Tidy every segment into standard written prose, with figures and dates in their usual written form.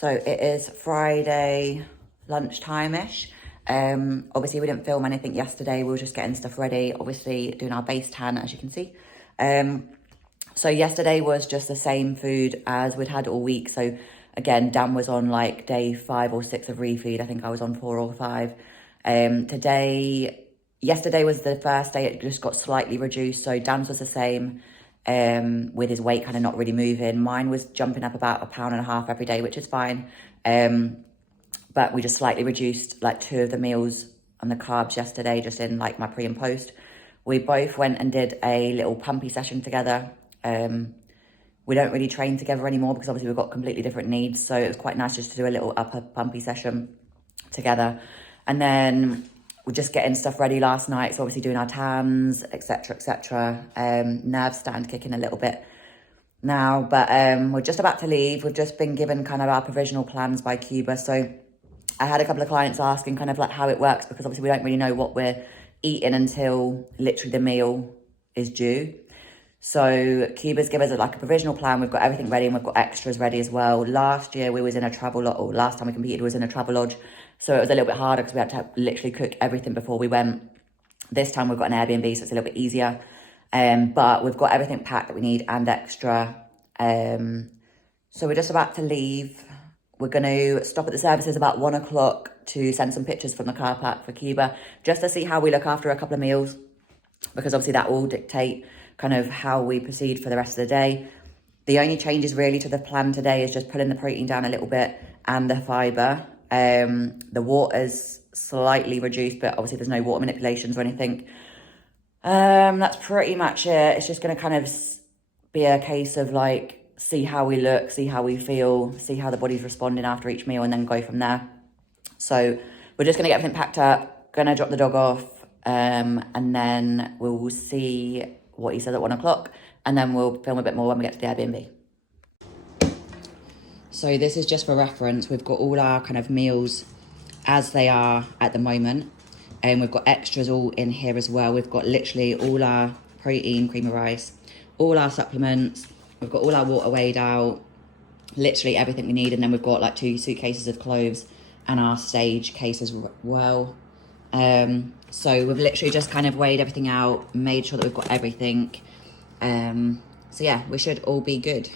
So it is Friday lunchtime-ish. Obviously we didn't film anything yesterday. We were just getting stuff ready, obviously doing our base tan, as you can see. So yesterday was just the same food as we'd had all week. So again, Dan was on like day 5 or 6 of refeed. I think I was on 4 or 5. Yesterday was the first day it just got slightly reduced. So Dan's was the same. With his weight kind of not really moving. Mine was jumping up about 1.5 pounds every day, which is fine. But we just slightly reduced like 2 of the meals and the carbs yesterday, just in like my pre and post. We both went and did a little pumpy session together. We don't really train together anymore because obviously we've got completely different needs. So it was quite nice just to do a little upper pumpy session together. And then we're just getting stuff ready last night. So obviously doing our tans, etc., etc. Nerves starting to kick in a little bit now, but we're just about to leave. We've just been given kind of our provisional plans by Cuba. So I had a couple of clients asking kind of like how it works, because obviously we don't really know what we're eating until literally the meal is due. So Cuba's given us like a provisional plan. We've got everything ready and we've got extras ready as well. Last year we was in a travel lodge, or last time we competed was in a travel lodge. So it was a little bit harder because we had to literally cook everything before we went. This time we've got an Airbnb, so it's a little bit easier. But we've got everything packed that we need and extra. So we're just about to leave. We're going to stop at the services about 1 o'clock to send some pictures from the car park for Cuba, just to see how we look after a couple of meals, because obviously that will dictate kind of how we proceed for the rest of the day. The only changes really to the plan today is just pulling the protein down a little bit and the fibre. The water's slightly reduced, but obviously there's no water manipulations or anything. That's pretty much it. It's just going to kind of be a case of like, see how we look, see how we feel, see how the body's responding after each meal, and then go from there. So we're just going to get everything packed up, going to drop the dog off, and then we'll see what he says at 1 o'clock, and then we'll film a bit more when we get to the Airbnb. So this is just for reference. We've got all our kind of meals as they are at the moment. And we've got extras all in here as well. We've got literally all our protein, cream of rice, all our supplements. We've got all our water weighed out, literally everything we need. And then we've got like 2 suitcases of clothes and our stage case as well. So we've literally just kind of weighed everything out, made sure that we've got everything. So yeah, we should all be good.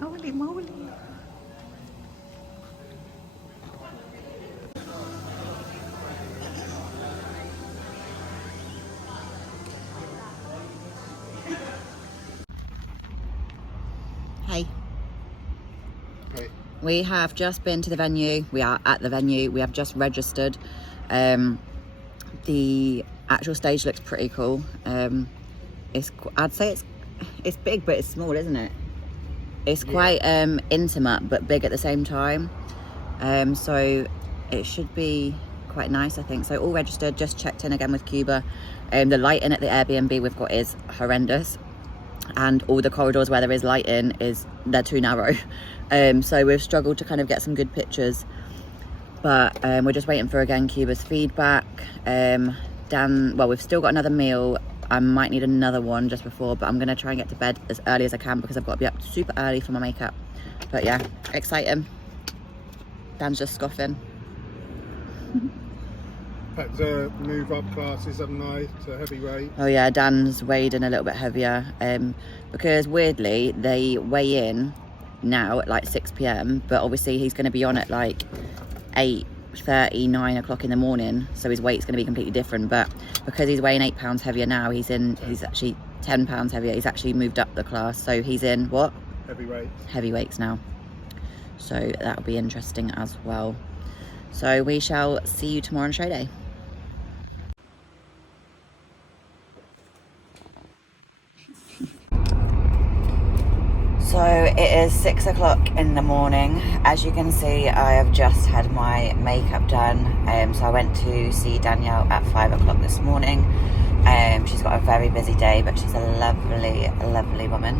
Holy moly. Hey. Hey. We have just been to the venue. We are at the venue. We have just registered. The actual stage looks pretty cool. I'd say it's big, but it's small, isn't it? It's quite intimate, but big at the same time. So it should be quite nice, I think. So all registered, just checked in again with Cuba. The lighting at the Airbnb we've got is horrendous. And all the corridors where there is lighting, they're too narrow. So we've struggled to kind of get some good pictures. But we're just waiting for, again, Cuba's feedback. We've still got another meal. I might need another one just before, but I'm going to try and get to bed as early as I can because I've got to be up super early for my makeup. But yeah, exciting. Dan's just scoffing. Had to move up classes, haven't I, to heavyweight? Oh yeah, Dan's weighed in a little bit heavier because weirdly they weigh in now at like 6 p.m, but obviously he's going to be on at like 8:30, 9 o'clock in the morning, so his weight's going to be completely different. But because he's weighing 8 pounds heavier now, he's actually 10 pounds heavier. He's actually moved up the class, so he's in what? Heavyweights now. So that'll be interesting as well. So we shall see you tomorrow on show day. So it is 6 o'clock in the morning. As you can see, I have just had my makeup done. So I went to see Danielle at 5 o'clock this morning. She's got a very busy day, but she's a lovely, lovely woman.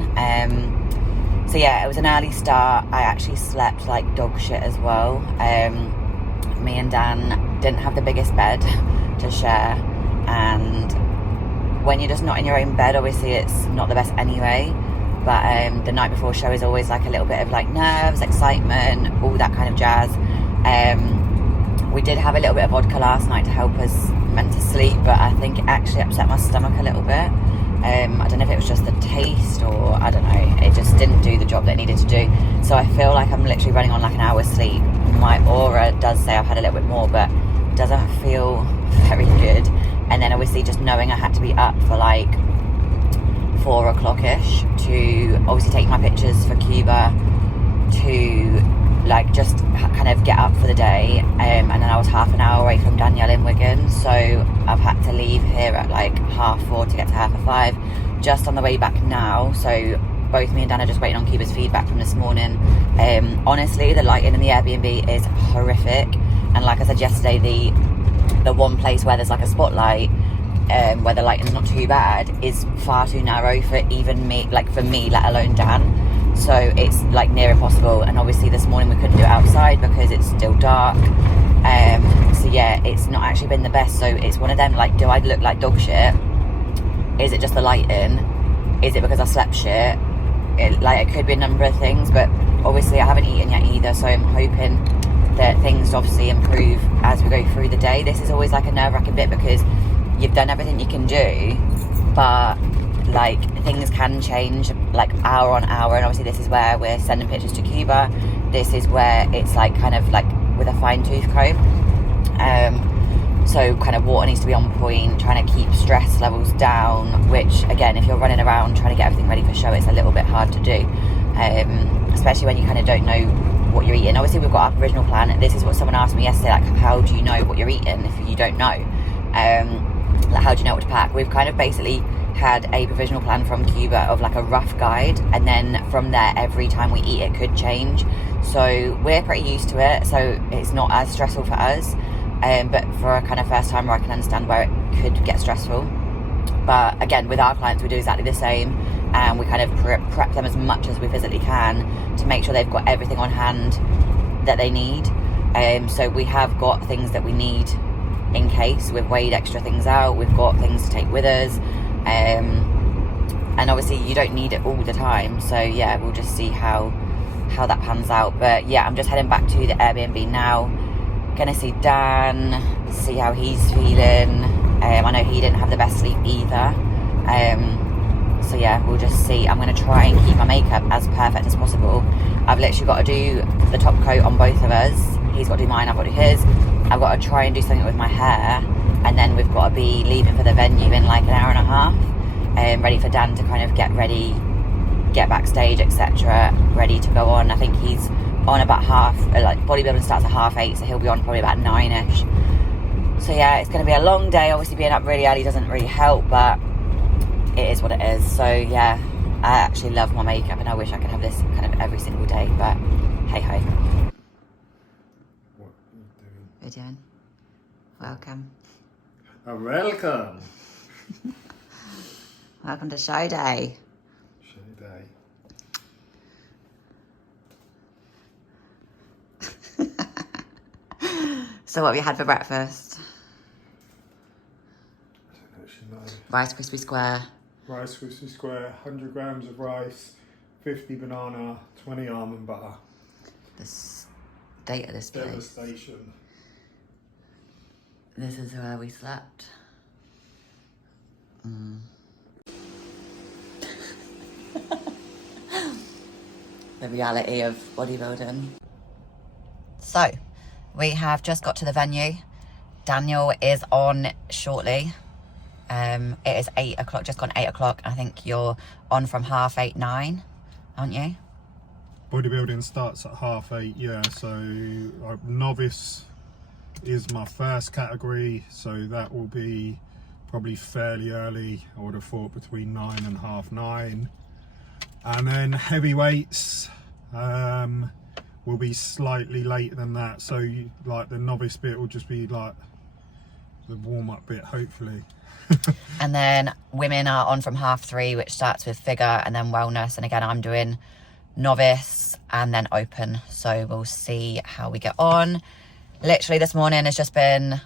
So yeah, it was an early start. I actually slept like dog shit as well. Me and Dan didn't have the biggest bed to share, and when you're just not in your own bed, obviously it's not the best anyway. But the night before show is always like a little bit of like nerves, excitement, all that kind of jazz. We did have a little bit of vodka last night to help us meant to sleep, but I think it actually upset my stomach a little bit. I don't know if it was just the taste or I don't know, it just didn't do the job that it needed to do. So I feel like I'm literally running on like an hour's sleep. My aura does say I've had a little bit more, but it doesn't feel very good. And then obviously just knowing I had to be up for like 4 o'clock-ish to obviously take my pictures for Cuba, to like just kind of get up for the day, and then I was half an hour away from Danielle in Wigan, so I've had to leave here at like 4:30 to get to 5:30, just on the way back now. So both me and Dan are just waiting on Cuba's feedback from this morning. Honestly, the lighting in the Airbnb is horrific, and like I said yesterday, the one place where there's like a spotlight, where the lighting's not too bad, is far too narrow for even me, like for me, let alone Dan. So it's like near impossible, and obviously this morning we couldn't do it outside because it's still dark. So yeah, it's not actually been the best. So it's one of them, like, do I look like dog shit? Is it just the lighting? Is it because I slept shit? It could be a number of things, but obviously I haven't eaten yet either, so I'm hoping that things obviously improve as we go through the day. This is always like a nerve-wracking bit because you've done everything you can do, but like things can change like hour on hour, and obviously this is where we're sending pictures to Cuba. This is where it's like kind of like with a fine tooth comb. So kind of water needs to be on point, trying to keep stress levels down, which again, if you're running around trying to get everything ready for show, it's a little bit hard to do, especially when you kind of don't know what you're eating. Obviously we've got our provisional plan. This is what someone asked me yesterday, like, how do you know what you're eating if you don't know? Like, how do you know what to pack? We've kind of basically had a provisional plan from Cuba of like a rough guide, and then from there every time we eat it could change, so we're pretty used to it, so it's not as stressful for us. But for a kind of first timer, I can understand where it could get stressful. But again, with our clients we do exactly the same, and we kind of prep them as much as we physically can to make sure they've got everything on hand that they need. So we have got things that we need in case. We've weighed extra things out, we've got things to take with us, and obviously you don't need it all the time, so yeah, we'll just see how that pans out. But yeah, I'm just heading back to the Airbnb now, gonna see Dan, see how he's feeling. I know he didn't have the best sleep either, so yeah, we'll just see. I'm gonna try and keep my makeup as perfect as possible. I've literally got to do the top coat on both of us. He's got to do mine, I've got to do his. I've got to try and do something with my hair, and then we've got to be leaving for the venue in like an hour and a half, ready for Dan to kind of get ready, get backstage, etc., ready to go on. I think he's on about like bodybuilding starts at 8:30, so he'll be on probably about 9ish. So yeah, it's going to be a long day. Obviously being up really early doesn't really help, but it is what it is. So yeah, I actually love my makeup, and I wish I could have this kind of every single day, but hey ho. What are you doing? We're doing. Welcome. Welcome. Welcome to show day. Show day. So what have you had for breakfast? I don't actually know. Rice Crispy Square. Rice Crispy Square, 100 grams of rice, 50 banana, 20 almond butter. The state of this place. Devastation. This is where we slept. The reality of bodybuilding. So, we have just got to the venue. Daniel is on shortly. It is 8 o'clock, just gone 8 o'clock. I think you're on from 8:30, 9, aren't you? Bodybuilding starts at 8:30, yeah, so novice is my first category, so that will be probably fairly early. I would have thought between 9 and 9:30. And then heavyweights will be slightly later than that. So like the novice bit will just be like the warm-up bit, hopefully. And then women are on from 3:30, which starts with figure and then wellness. And again, I'm doing novice and then open. So we'll see how we get on. Literally this morning has just been,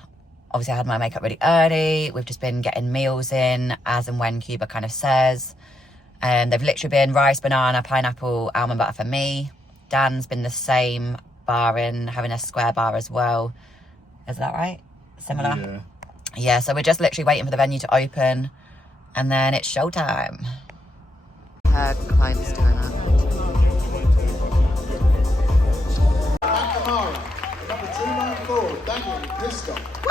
obviously I had my makeup really early. We've just been getting meals in as and when Cuba kind of says. And they've literally been rice, banana, pineapple, almond butter for me. Dan's been the same, barring having a square bar as well. Is that right? Similar? Yeah. Yeah, so we're just literally waiting for the venue to open and then it's showtime. Her client's doing that. Number 294, Dannii, Bristol. Woo!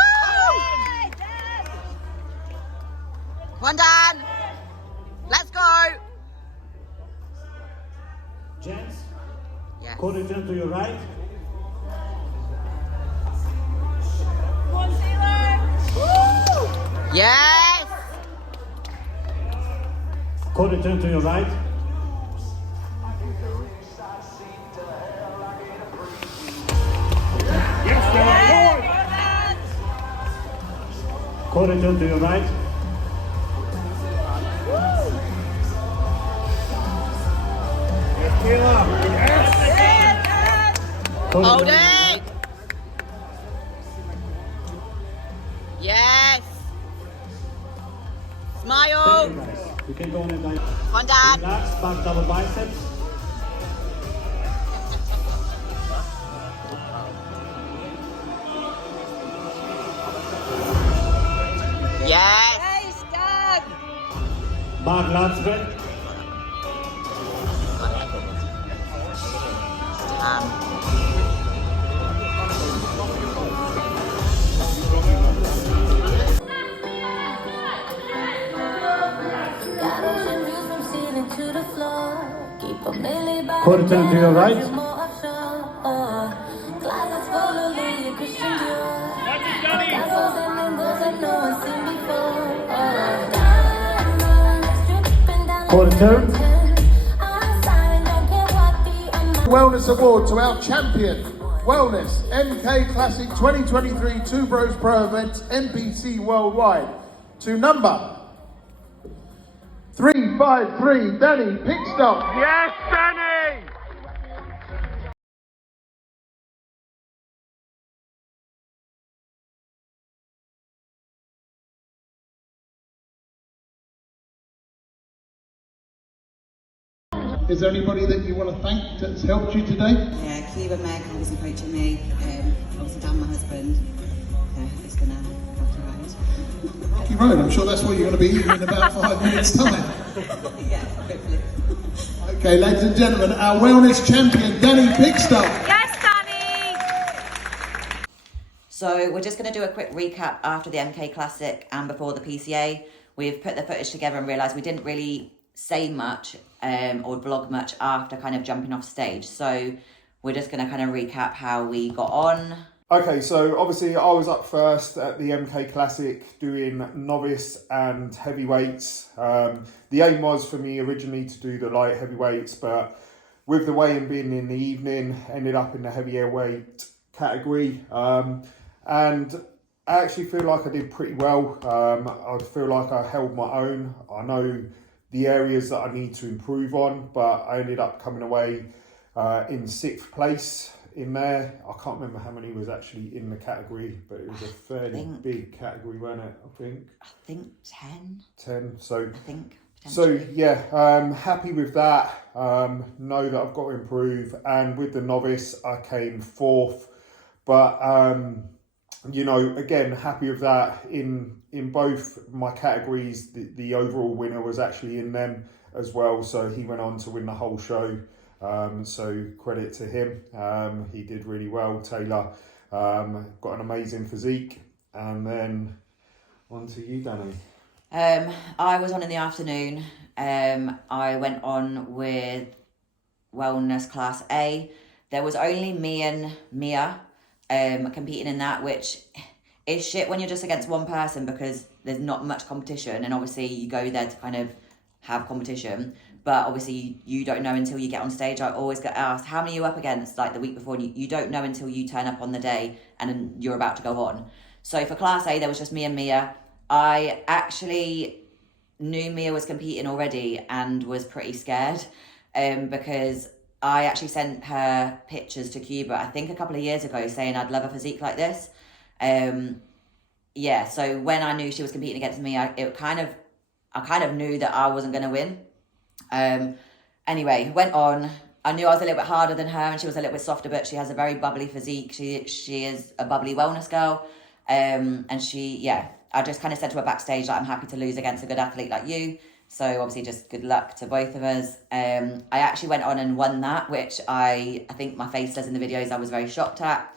Come on, Dan. Let's go. Gents, Yes. quarter turn to your right. Yes. Quarter turn to your right. Quarter turn to your right. Hold it. Yes. Smile. You can go on and Come on, Dan. relax, back double biceps. Yes. Back lat spread. Quarter turn to your right. Quarter turn. Wellness Award to our champion, Wellness MK Classic 2023 Two Bros Pro Events NPC Worldwide, to number 353, Dannii Pickstop. Yes, Dannii! Is there anybody that you want to thank that's helped you today? Yeah, Cuba, Meg, obviously coaching me. Obviously Dan, my husband. He's gonna have to ride. Rocky Road, I'm sure that's what you're going to be eating in about 5 minutes' time. Yeah, hopefully. Okay, ladies and gentlemen, our wellness champion, Dannii Pickstop. Yes, Dannii! So we're just going to do a quick recap after the MK Classic and before the PCA. We've put the footage together and realised we didn't really say much or vlog much after kind of jumping off stage. So we're just going to kind of recap how we got on. Okay, so obviously I was up first at the MK Classic doing novice and heavyweights. The aim was for me originally to do the light heavyweights, but with the weigh-in being in the evening, ended up in the heavyweight category. And I actually feel like I did pretty well. I feel like I held my own. I know the areas that I need to improve on, but I ended up coming away in 6th place in there. I can't remember how many was actually in the category, but it was a fairly big category, wasn't it? I think 10. 10. So I think. So yeah, happy with that. Know that I've got to improve, and with the novice I came 4th, but you know, again, happy with that. In both my categories, the overall winner was actually in them as well, so he went on to win the whole show. So credit to him. He did really well. Taylor got an amazing physique. And then on to you, Dannii. I was on in the afternoon. I went on with Wellness Class A. There was only me and Mia competing in that, which is shit when you're just against one person because there's not much competition, and obviously you go there to kind of have competition. but obviously you don't know until you get on stage. I always get asked, how many are you up against, like the week before? And you don't know until you turn up on the day and then you're about to go on. So for Class A, there was just me and Mia. I actually knew Mia was competing already and was pretty scared because I actually sent her pictures to Cuba, I think a couple of years ago, saying I'd love a physique like this. Yeah, so when I knew she was competing against me, I kind of knew that I wasn't going to win. Anyway, went on. I knew I was a little bit harder than her and she was a little bit softer, but she has a very bubbly physique. She is a bubbly wellness girl. And I just kind of said to her backstage that I'm happy to lose against a good athlete like you. So obviously just good luck to both of us. I actually went on and won that, which I think my face says in the videos I was very shocked at.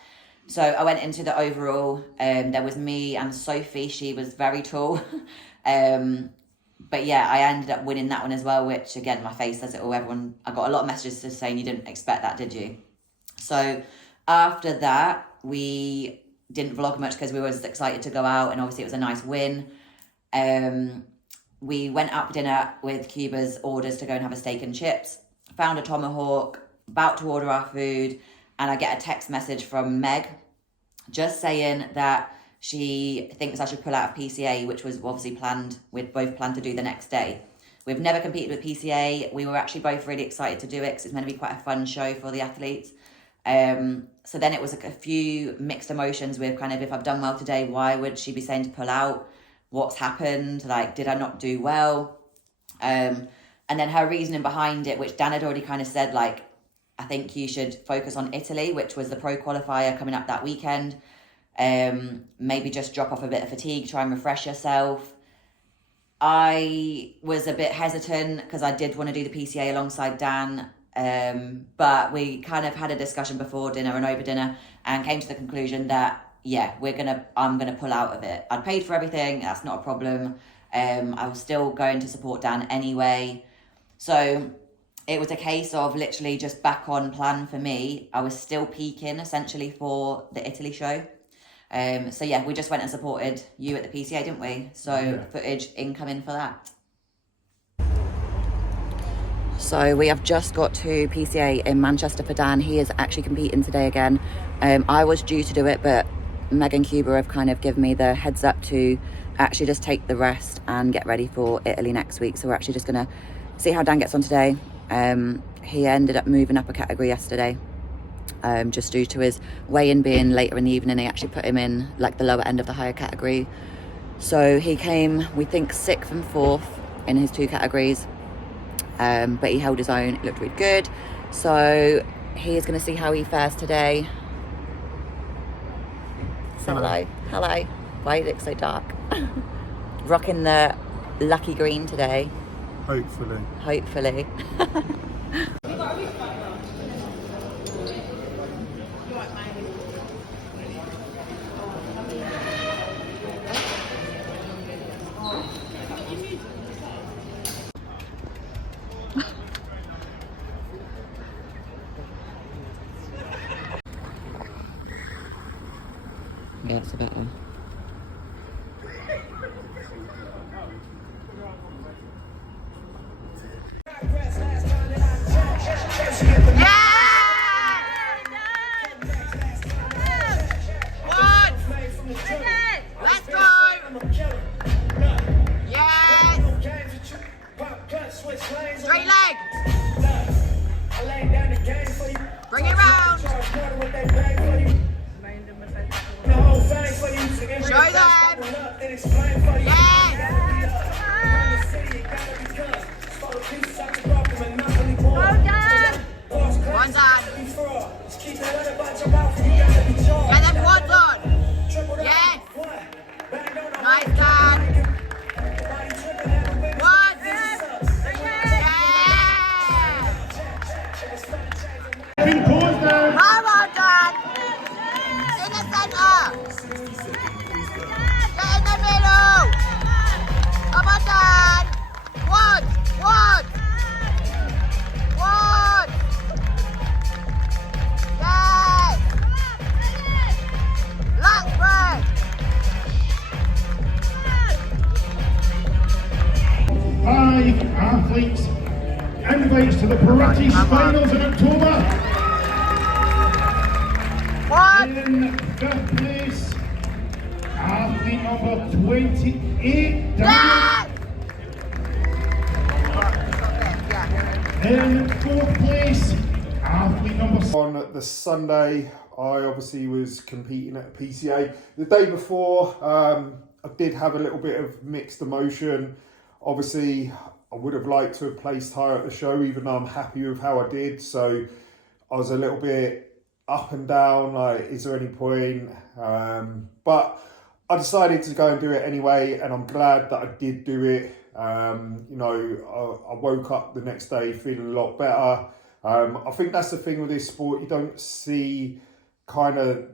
So I went into the overall, there was me and Sophie, she was very tall. But yeah, I ended up winning that one as well, which again, my face says it all. I got a lot of messages just saying you didn't expect that, did you? So after that, we didn't vlog much because we were just excited to go out and obviously it was a nice win. We went out for dinner with Cuba's orders to go and have a steak and chips, found a tomahawk, about to order our food, and I get a text message from Meg just saying that she thinks I should pull out of PCA, which was obviously planned. We'd both planned to do the next day. We've never competed with PCA. We were actually both really excited to do it because it's meant to be quite a fun show for the athletes. So then it was a few mixed emotions with kind of, if I've done well today, why would she be saying to pull out? What's happened? Like, did I not do well? And then her reasoning behind it, which Dan had already kind of said, like, I think you should focus on Italy, which was the pro qualifier coming up that weekend. Maybe just drop off a bit of fatigue, try and refresh yourself. I was a bit hesitant because I did want to do the PCA alongside Dan. But we kind of had a discussion before dinner and over dinner and came to the conclusion that, yeah, I'm going to pull out of it. I'd paid for everything. That's not a problem. I was still going to support Dan anyway. So it was a case of literally just back on plan for me. I was still peaking essentially for the Italy show. So yeah, we just went and supported you at the PCA, didn't we? So footage incoming for that. So we have just got to PCA in Manchester for Dan. He is actually competing today again. I was due to do it, but Meg and Cuba have kind of given me the heads up to actually just take the rest and get ready for Italy next week. So we're actually just going to see how Dan gets on today. He ended up moving up a category yesterday, just due to his weigh-in being later in the evening. They actually put him in like the lower end of the higher category. So he came, we think, 6th and 4th in his 2 categories. But he held his own. It looked really good. So he is going to see how he fares today. Say hello. Hello. Why it looks so dark? Rocking the lucky green today. Hopefully. Hopefully. Yeah, it's a bit. Straight leg. Bring it round. Show them. Yes. Well done. One done. Get them quads on. Yes. Nice done. One. Come on, Dan! In the center! Get in the middle! Come on, Dan! One! Yes! Lat break! 5 athletes place to the Paratis finals in October. One. In fifth place, athlete number 28, Dannii. Yeah. In fourth place, athlete number On the Sunday, I obviously was competing at a PCA. The day before, I did have a little bit of mixed emotion. Obviously, I would have liked to have placed higher at the show, even though I'm happy with how I did. So I was a little bit up and down, like, is there any point? But I decided to go and do it anyway, and I'm glad that I did do it. You know, I woke up the next day feeling a lot better. I think that's the thing with this sport. You don't see kind of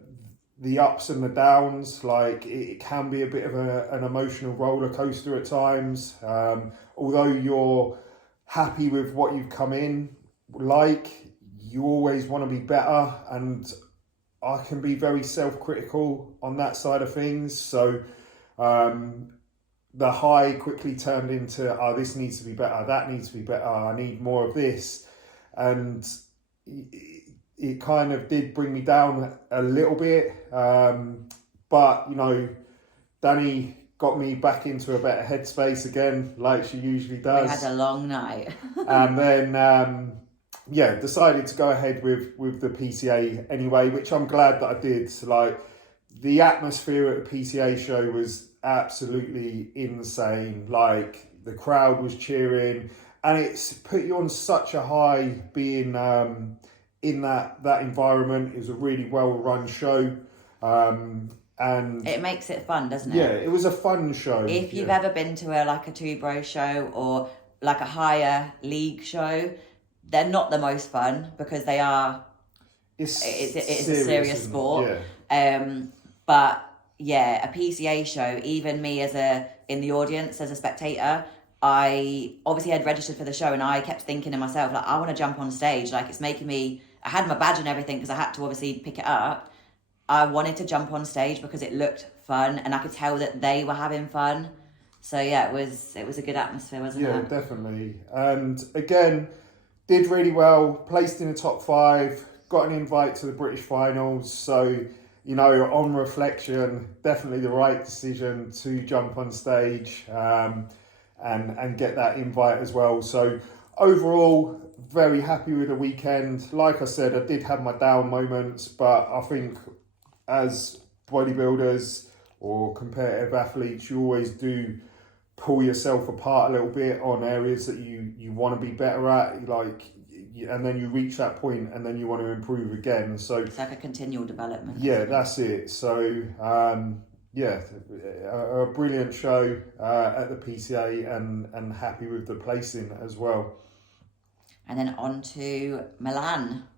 the ups and the downs. Like, it can be a bit of an emotional roller coaster at times. Although you're happy with what you've come in, like, you always want to be better. And I can be very self-critical on that side of things. So the high quickly turned into, oh, this needs to be better, that needs to be better, I need more of this. And it kind of did bring me down a little bit. But, you know, Dannii got me back into a better headspace again, like she usually does. We had a long night. And then, yeah, decided to go ahead with the PCA anyway, which I'm glad that I did. Like, the atmosphere at the PCA show was absolutely insane. Like, the crowd was cheering, and it's put you on such a high being in that environment. It was a really well-run show. And It makes it fun, doesn't it? yeah, it was a fun show. If you've ever been to a Two Bros show or like a higher league show, they're not the most fun because they are. It's a serious sport. Yeah. But yeah, a PCA show. Even me in the audience as a spectator, I obviously had registered for the show, and I kept thinking to myself, like, I want to jump on stage. Like, it's making me. I had my badge and everything because I had to obviously pick it up. I wanted to jump on stage because it looked fun, and I could tell that they were having fun. So yeah, it was a good atmosphere, wasn't it? Yeah, definitely. And again, did really well, placed in the top 5, got an invite to the British finals. So, you know, on reflection, definitely the right decision to jump on stage and get that invite as well. So overall, very happy with the weekend. Like I said, I did have my down moments, but I think as bodybuilders or competitive athletes, you always do pull yourself apart a little bit on areas that you want to be better at, like, and then you reach that point and then you want to improve again. So it's like a continual development. Yeah, that's it. So yeah, a brilliant show at the PCA, and happy with the placing as well. And then on to Milan.